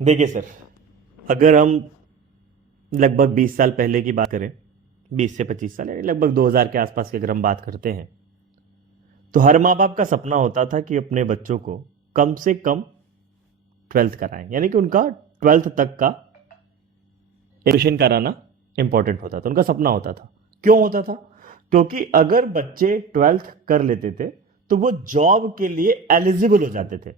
देखिए सर, अगर हम लगभग 20 साल पहले की बात करें, 20 से 25 साल यानी लगभग 2000 के आसपास की अगर हम बात करते हैं, तो हर माँ बाप का सपना होता था कि अपने बच्चों को कम से कम 12th कराएं, यानी कि उनका 12th तक का एजुकेशन कराना इंपॉर्टेंट होता था, उनका सपना होता था। क्यों होता था? क्योंकि अगर बच्चे 12th कर लेते थे तो वो जॉब के लिए एलिजिबल हो जाते थे,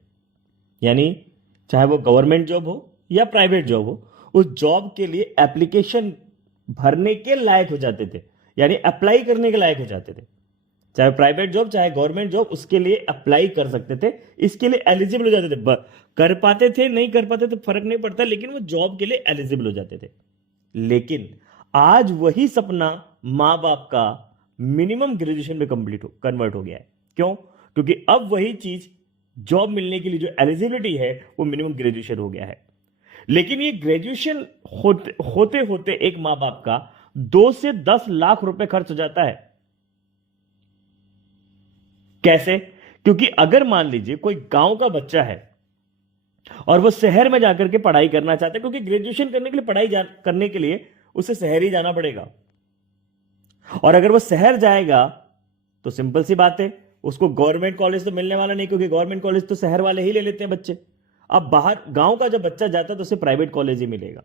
यानी चाहे वो गवर्नमेंट जॉब हो या प्राइवेट जॉब हो, उस जॉब के लिए एप्लीकेशन भरने के लायक हो जाते थे, यानी अप्लाई करने के लायक हो जाते थे। चाहे प्राइवेट जॉब चाहे गवर्नमेंट जॉब, उसके लिए अप्लाई कर सकते थे, इसके लिए एलिजिबल हो जाते थे। कर पाते थे नहीं कर पाते तो फर्क नहीं पड़ता, लेकिन वो जॉब के लिए एलिजिबल हो जाते थे। लेकिन आज वही सपना मां बाप का मिनिमम ग्रेजुएशन में कंप्लीट कन्वर्ट हो गया है। क्यों? क्योंकि अब वही चीज जॉब मिलने के लिए जो एलिजिबिलिटी है वो मिनिमम ग्रेजुएशन हो गया है। लेकिन ये ग्रेजुएशन होते होते एक मां बाप का 2 से 10 लाख रुपए खर्च हो जाता है। कैसे? क्योंकि अगर मान लीजिए कोई गांव का बच्चा है और वो शहर में जाकर के पढ़ाई करना चाहता है, क्योंकि ग्रेजुएशन करने के लिए करने के लिए उसे शहर ही जाना पड़ेगा। और अगर वो शहर जाएगा तो सिंपल सी बात है, उसको गवर्नमेंट कॉलेज तो मिलने वाला नहीं, क्योंकि गवर्नमेंट कॉलेज तो शहर वाले ही ले लेते हैं बच्चे। अब बाहर गांव का जब बच्चा जाता है तो उसे प्राइवेट कॉलेज ही मिलेगा।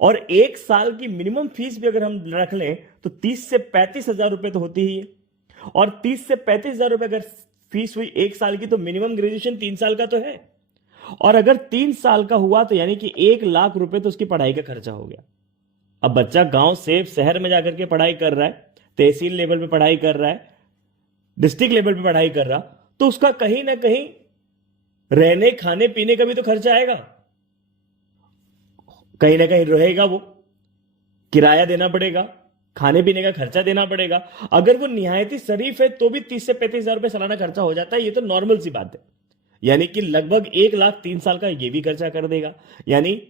और एक साल की मिनिमम फीस भी अगर हम रख लें तो 30 से 35 हजार रुपए तो होती ही है। और 30 से 35 हजार रुपए अगर फीस हुई एक साल की, तो मिनिमम ग्रेजुएशन 3 साल का तो है। और अगर 3 साल का हुआ तो यानी कि 1 लाख रुपए तो उसकी पढ़ाई का खर्चा हो गया। अब बच्चा गांव से शहर में जाकर के पढ़ाई कर रहा है, तहसील लेवल पे पढ़ाई कर रहा है, डिस्ट्रिक्ट लेवल पे पढ़ाई कर रहा, तो उसका कहीं ना कहीं रहने खाने पीने का भी तो खर्चा आएगा। कहीं ना कहीं रहेगा, वो किराया देना पड़ेगा, खाने पीने का खर्चा देना पड़ेगा। अगर वो निहायती शरीफ है तो भी 30 से 35 हजार रुपए सालाना खर्चा हो जाता है। ये तो नॉर्मल सी बात है, यानी कि लगभग 1 लाख 3 साल का ये भी खर्चा कर देगा। यानी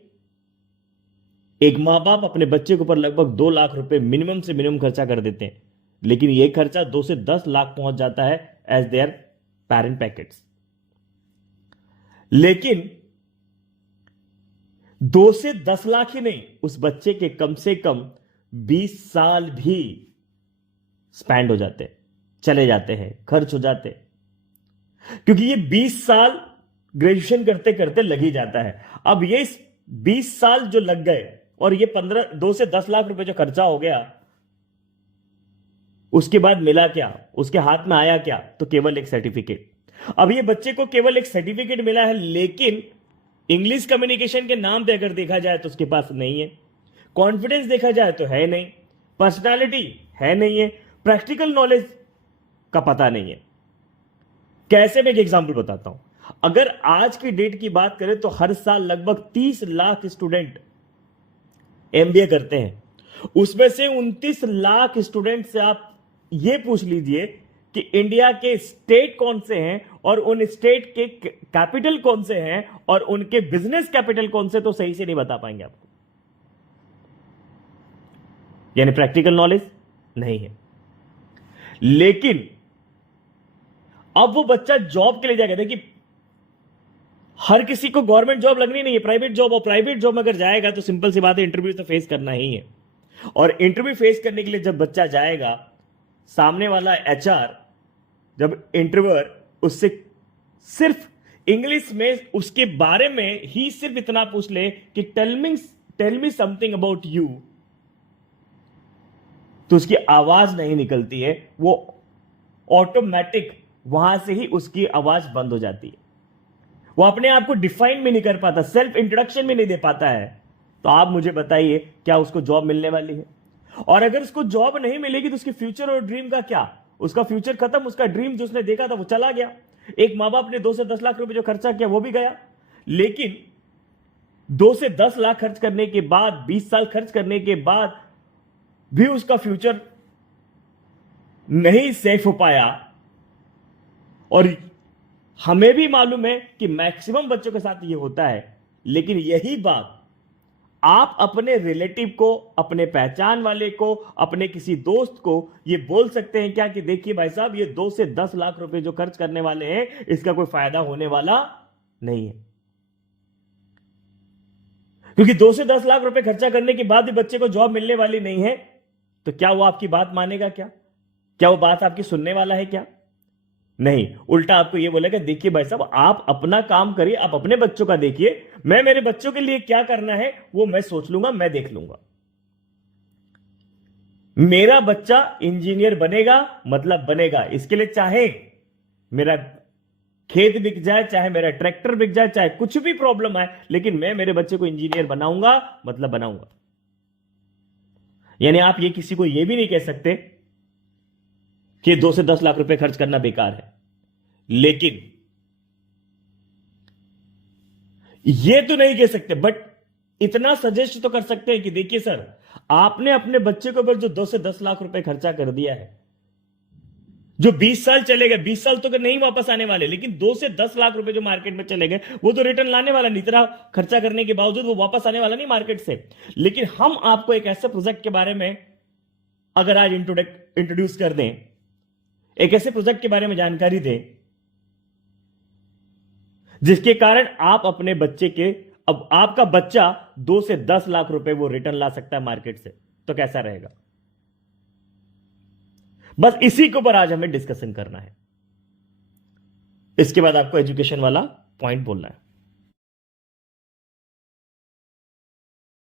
एक मां बाप अपने बच्चे के ऊपर लगभग 2 लाख रुपए मिनिमम से मिनिमम खर्चा कर देते हैं, लेकिन यह खर्चा 2 से 10 लाख पहुंच जाता है एज देयर पेरेंट पैकेट्स। लेकिन 2 से 10 लाख ही नहीं, उस बच्चे के कम से कम 20 साल भी स्पेंड हो जाते हैं, चले जाते हैं, खर्च हो जाते हैं। क्योंकि ये 20 साल ग्रेजुएशन करते करते लग ही जाता है। अब ये 20 साल जो लग गए और ये 2 से 10 लाख रुपए जो खर्चा हो गया, उसके बाद मिला क्या, उसके हाथ में आया क्या? तो केवल एक सर्टिफिकेट। अब ये बच्चे को केवल एक सर्टिफिकेट मिला है, लेकिन इंग्लिश कम्युनिकेशन के नाम पे अगर देखा जाए तो उसके पास नहीं है, कॉन्फिडेंस देखा जाए तो है नहीं, पर्सनालिटी है नहीं है, प्रैक्टिकल नॉलेज का पता नहीं है। कैसे? मैं एक एग्जांपल बताता हूं। अगर आज की डेट की बात करें तो हर साल लगभग 30 लाख स्टूडेंट एमबीए करते हैं। उसमें से 29 लाख स्टूडेंट से आप ये पूछ लीजिए कि इंडिया के स्टेट कौन से हैं और उन स्टेट के कैपिटल कौन से हैं और उनके बिजनेस कैपिटल कौन से, तो सही से नहीं बता पाएंगे आपको। यानी प्रैक्टिकल नॉलेज नहीं है। लेकिन अब वो बच्चा जॉब के लिए जाएगा। देखिए, हर किसी को गवर्नमेंट जॉब लगनी नहीं है, प्राइवेट जॉब। और प्राइवेट जॉब में अगर जाएगा तो सिंपल सी बात है, इंटरव्यू तो फेस करना ही है। और इंटरव्यू फेस करने के लिए जब बच्चा जाएगा, सामने वाला एचआर जब इंटरव्यूअर उससे सिर्फ इंग्लिश में उसके बारे में ही सिर्फ इतना पूछ ले कि tell me something about you, तो उसकी आवाज नहीं निकलती है, वो ऑटोमेटिक वहां से ही उसकी आवाज बंद हो जाती है। वो अपने आप को डिफाइन भी नहीं कर पाता, सेल्फ इंट्रोडक्शन भी नहीं दे पाता है। तो आप मुझे बताइए, क्या उसको जॉब मिलने वाली है? और अगर उसको जॉब नहीं मिलेगी तो उसके फ्यूचर और ड्रीम का क्या? उसका फ्यूचर खत्म, उसका ड्रीम जो उसने देखा था वो चला गया। एक मां बाप ने 2 से 10 लाख रुपए जो खर्चा किया वो भी गया। लेकिन 2 से 10 लाख खर्च करने के बाद, 20 साल खर्च करने के बाद भी उसका फ्यूचर नहीं सेफ हो पाया। और हमें भी मालूम है कि मैक्सिमम बच्चों के साथ यह होता है। लेकिन यही बात आप अपने रिलेटिव को, अपने पहचान वाले को, अपने किसी दोस्त को ये बोल सकते हैं क्या कि देखिए भाई साहब, ये 2 से 10 लाख रुपए जो खर्च करने वाले हैं, इसका कोई फायदा होने वाला नहीं है। क्योंकि 2 से 10 लाख रुपए खर्चा करने के बाद भी बच्चे को जॉब मिलने वाली नहीं है, तो क्या वो आपकी बात मानेगा? क्या वो बात आपकी सुनने वाला है? क्या नहीं, उल्टा आपको ये बोलेगा, देखिए भाई साहब, आप अपना काम करिए, आप अपने बच्चों का देखिए, मैं मेरे बच्चों के लिए क्या करना है वो मैं सोच लूंगा, मैं देख लूंगा। मेरा बच्चा इंजीनियर बनेगा मतलब बनेगा, इसके लिए चाहे मेरा खेत बिक जाए, चाहे मेरा ट्रैक्टर बिक जाए, चाहे कुछ भी प्रॉब्लम आए, लेकिन मैं मेरे बच्चे को इंजीनियर बनाऊंगा मतलब बनाऊंगा। यानी आप ये किसी को ये भी नहीं कह सकते कि 2 से 10 लाख रुपए खर्च करना बेकार है, लेकिन ये तो नहीं कह सकते, बट इतना सजेस्ट तो कर सकते हैं कि देखिए सर, आपने अपने बच्चे के ऊपर जो 2 से 10 लाख रुपए खर्चा कर दिया है, जो 20 साल चले गए, 20 साल तो नहीं वापस आने वाले, लेकिन 2 से 10 लाख रुपए जो मार्केट में चले गए, वो तो रिटर्न लाने वाला नहीं, इतना खर्चा करने के बावजूद वो वापस आने वाला नहीं मार्केट से। लेकिन हम आपको एक ऐसे प्रोजेक्ट के बारे में अगर आज इंट्रोड्यूस कर दें, एक ऐसे प्रोजेक्ट के बारे में जानकारी दें जिसके कारण आप अपने बच्चे के, अब आपका बच्चा 2 से 10 लाख रुपए वो रिटर्न ला सकता है मार्केट से, तो कैसा रहेगा? बस इसी के ऊपर आज हमें डिस्कशन करना है। इसके बाद आपको एजुकेशन वाला पॉइंट बोलना है।